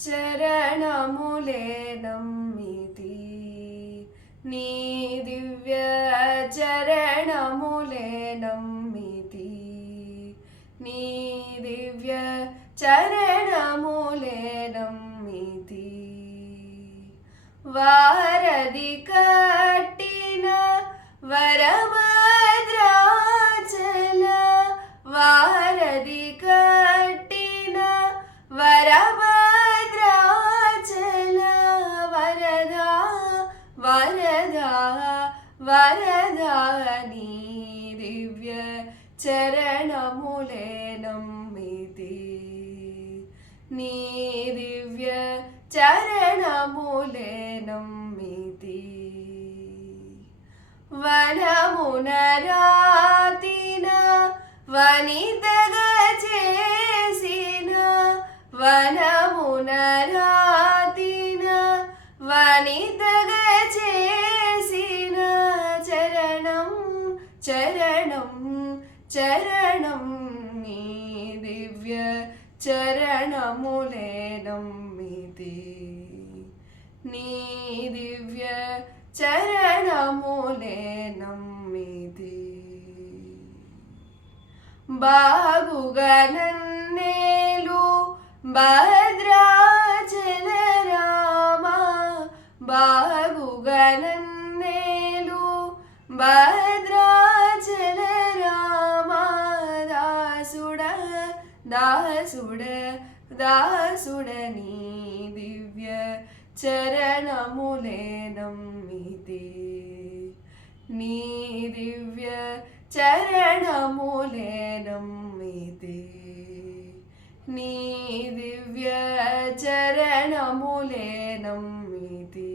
చరణములే నమ్మితి నీ దివ్య చరణములే నమ్మితి నీ దివ్య చరణములే నమ్మితి వారధి కట్టిన వరభద్రాచల వారధి కట్టిన వరభద్రాచల వరదా వరదా వరదా నీ దివ్య చరణములే నమ్మితి నీ దివ్య చరణములే నమ్మితి వనమున రాతిన వనితగా చేసిన వనమున రాతిన వనితగా చేసిన చరణం చరణం చరణం నీ దివ్య చరణములే నమ్మితి నీ దివ్య చరణములే నమ్మితి బాగుగా నన్నేలు భద్రాచల రామ బాగుగా నన్నేలు భద్రాచల రామ దాసుడ దాసుడ దాసుడ నీ దివ్య చరణములే నమ్మితి నీ దివ్య చరణములే నమ్మితి నీ దివ్య చరణములే నమ్మితి.